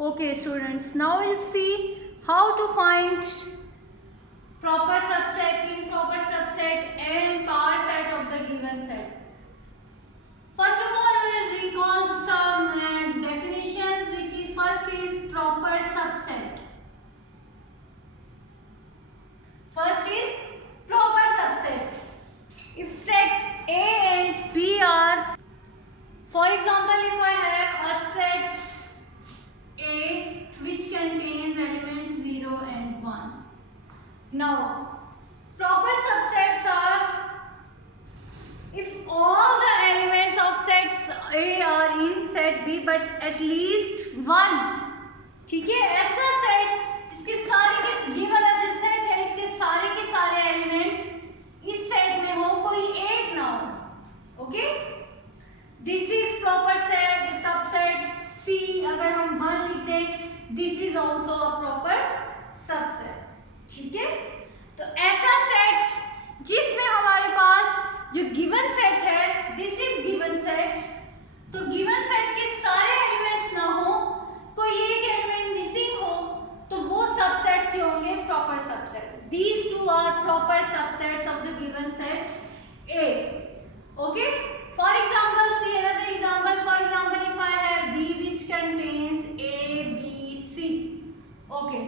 Okay students, now we'll see how to find proper subset, improper subset and power set of the given set. First of all, we will recall some definitions, which is first is proper subset. First is proper subset. If set A and B are, for example, if I have a set A which contains elements 0 and 1. Now, proper subsets are if all the elements of sets A are in set B but at least one. ठीक है, ऐसा set जिसके सारे के, ये वाला जो set है इसके सारे के सारे एलिमेंट्स इस सेट में हो, कोई एक ना हो. Okay, this is proper set. Subset C अगर हम 1 लिख दें, this is also a proper subset. ठीक है, तो ऐसा सेट जिसमें हमारे पास जो गिवन सेट है, दिस इज गिवन सेट, तो गिवन सेट के सारे एलिमेंट्स ना हो, कोई एक एलिमेंट मिसिंग हो, तो वो सबसेट्स जो होंगे proper subset. These two are proper subsets of the given set A. Okay, for example, see another example. For example, if I have B which contains A, B, C. Okay.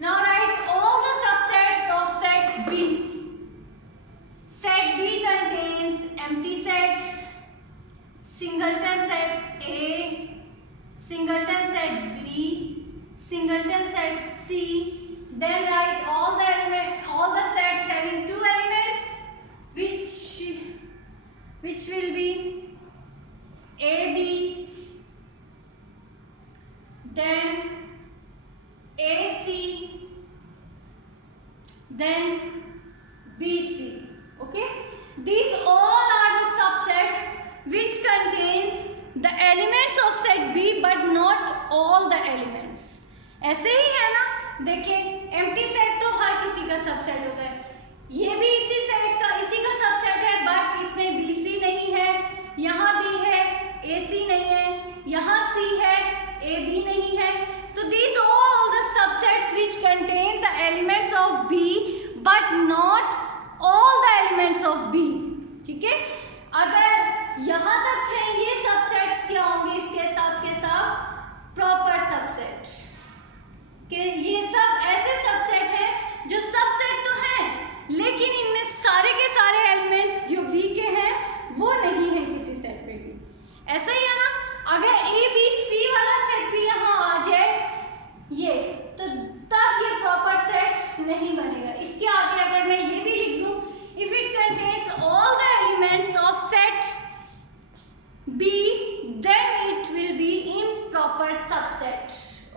Now write all the subsets of set B. Set B contains empty set, singleton set A, singleton set B, singleton set C. Then write all the sets having two elements, which will be AB, then AC, then BC. Okay, these all are the subsets which contains the elements of set B but not all the elements. ऐसे ही है ना, देखिए empty set तो हर किसी का subset होता है, ये भी इसी का सबसेट है, बट इसमें BC नहीं है, यहाँ B है, AC नहीं है, यहाँ C है, AB नहीं है. तो these all the subsets which contain the elements of B but not all the elements of B. ठीक है, अगर यहाँ तक है ये सबसेट्स क्या होंगे, इसके सब के सब प्रॉपर सबसेट. कि ये सब ऐसे सबसेट हैं जो सबसेट तो हैं लेकिन इनमें सारे के सारे एलिमेंट्स जो B के हैं वो नहीं है किसी सेट में भी. ऐसा ही है ना, अगर A B C वाला सेट भी यहाँ आ जाए ये, तो तब ये प्रॉपर सेट नहीं बनेगा. इसके आगे अगर मैं ये भी लिख दूं, if it contains all the elements of set B, then it will be improper subset.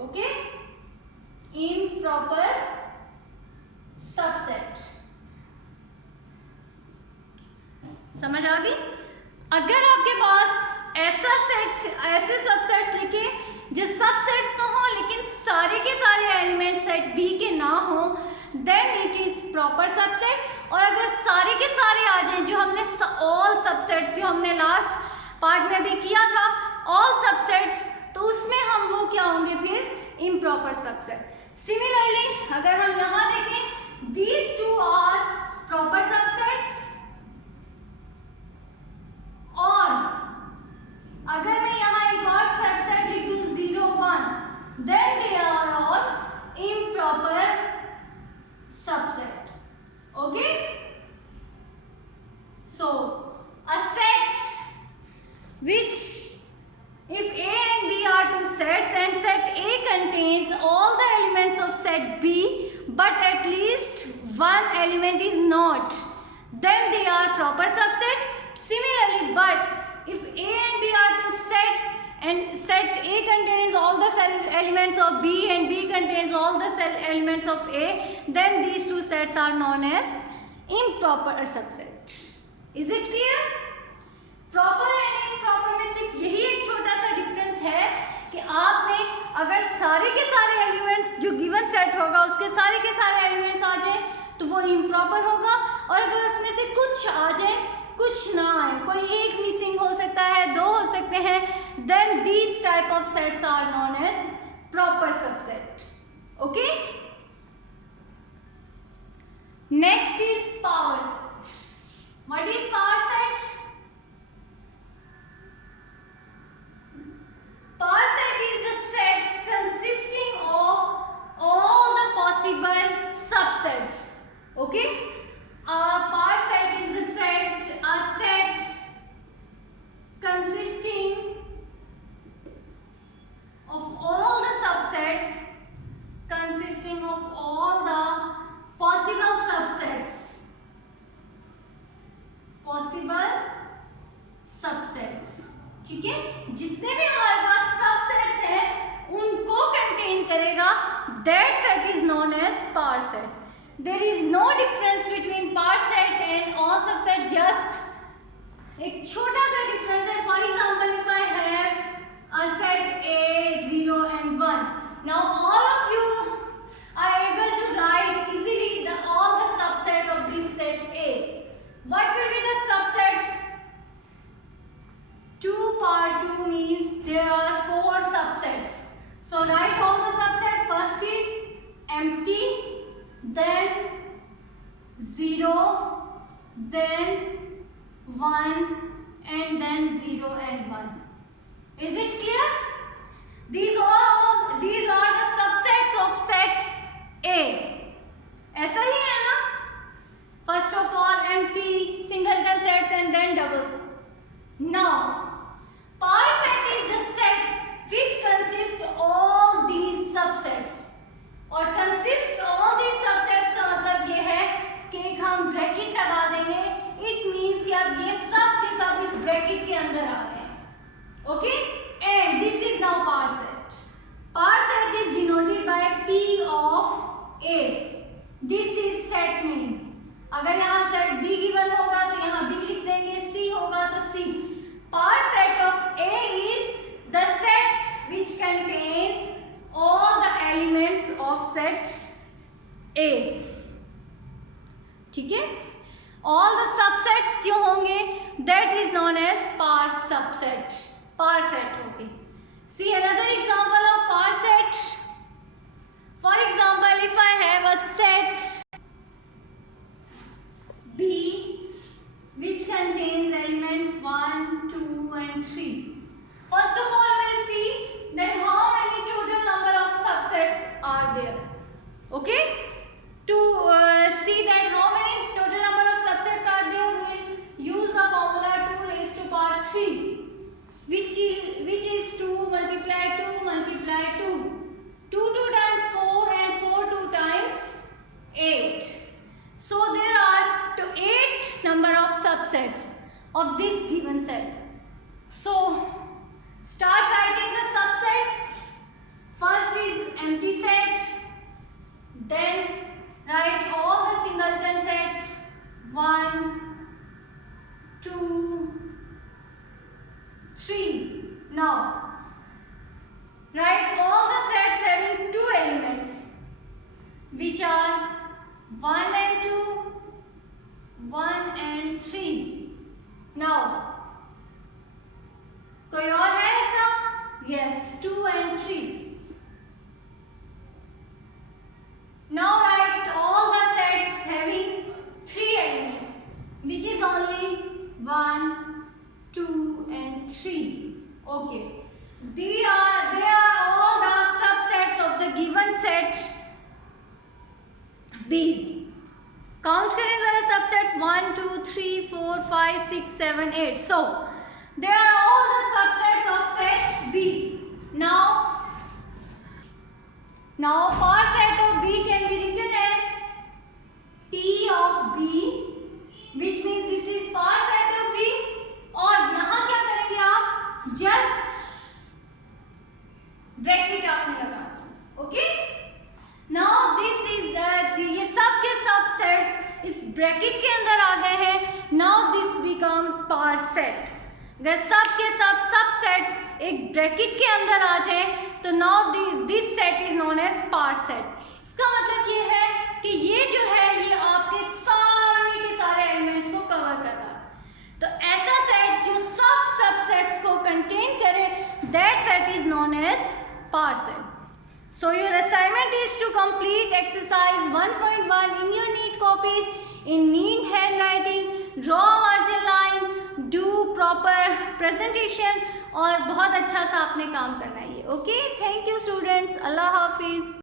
Okay, improper subset. समझ आ गई? अगर आपके पास ऐसा सेट, ऐसे सबसेट्स लिखे जो सबसेट्स तो हो लेकिन सारे के सारे एलिमेंट सेट B के ना हो, then it is proper subset. और अगर सारे के सारे आ जाए, जो हमने ऑल सबसेट्स जो हमने लास्ट पार्ट में भी किया था, ऑल सबसेट्स, तो उसमें हम वो क्या होंगे फिर इम्प्रॉपर सबसेट. सिमिलरली अगर हम यहाँ देखें, these two are proper subsets, और अगर मैं यहाँ एक और सबसेट लिख दूँ 0 1, then they are all improper subset. Okay, so a set which, if A and B are two sets and set A contains all the elements of set B but at least one element is not, then they are proper subset. Similarly, but if A and B are two sets and set A contains all the elements of B and B contains all the elements of A, then these two sets are known as improper subset. Is it clear? Proper and improper में सिर्फ यही एक छोटा सा difference है कि आपने अगर सारे के सारे एलिमेंट्स जो गिवन सेट होगा उसके सारे के सारे एलिमेंट्स आ जाए तो वो इम्प्रॉपर होगा, और अगर उसमें से कुछ आ जाए कुछ ना आए, कोई एक मिसिंग हो सकता है, दो हो सकते हैं, then these type of sets are known as proper subset. Okay? Next is power set. What is power set? Power set is the set consisting of all the possible subsets. Okay? A power set is a set consisting of all the subsets, consisting of all the possible subsets. ठीक है, जितने भी हमारे पास subsets हैं उनको contain करेगा. That set is known as power set. There is no difference between power set and all subset. Just एक छोटा सा डिफरेंस है. For example, if I have a set A 0 and 1. Now all of you are able to write easily all the subset of this set A. What will be the subsets? 2 power 2 means there are 4 subsets. So write all the subsets. First is empty, then 0, then 1, and then 0 and 1. Is it clear? These are the subsets of set A. ऐसा ही है ना? First of all, empty, singleton sets, and then double. Now, power set is the set which consists all these subsets. और consist all these subsets का मतलब ये है कि एक हम ब्रैकेट लगा देंगे. It means कि अब ये सब के सब इस ब्रैकेट के अंदर आ गए. Okay, and this is now power set. Power set is denoted by P of A. This is set name. अगर यहाँ set B given होगा तो यहाँ B लिख देंगे. C होगा तो C. Power set of A is the set which contains all the elements of set A. ठीक है? All the subsets जो होंगे that is known as power subset. Power set. Okay. See another example of power set. For example, if I have a set B which contains elements 1, 2, and 3. First of all, we will see that how many total number of subsets are there. Okay? To see that how many total number of subsets are there, we will use the formula 2 raised to power 3. Which is 2 multiply 2 multiply 2. 2 times 4 and 4 2 times 8. So there are 8 number of subsets of this given set. So start writing the subsets. First is empty set. Then write all the singleton set. 1, 2, 3. Now, write all the sets having 2 elements, which are 1 and 2, 1 and 3. Now, कोई और है ऐसा? Yes, 2 and 3. Now write all the sets having 3 elements, which is only 1, 2 and 3. Okay. They are all the subsets of the given set B. Count करें जरा subsets 1, 2, 3, 4, 5, 6, 7, 8. So they are all the subsets of set B. Now power set of B can be written as P of B, which means this is power set of B. और यहाँ क्या करेंगे आप? Just bracket आपने लगाना. Okay? Now this is ये सब के सब सेट्स इस ब्रैकेट के अंदर आ गए हैं. Now this become power set. अगर सब के सब सेट एक ब्रैकेट के अंदर आ जाए तो now this set is known as power set. इसका मतलब ये है कि ये जो है ये आपके सारे के सारे एलिमेंट्स को कवर कर रहा है. तो ऐसा सेट जो सब सबसेट्स को कंटेन करे, that set is known as power set. So your assignment is to complete exercise 1.1 in your neat copies in neat handwriting, draw margin line, do proper presentation और बहुत अच्छा सा आपने काम करना है ये. ओके, थैंक यू स्टूडेंट्स, अल्लाह हाफिज़.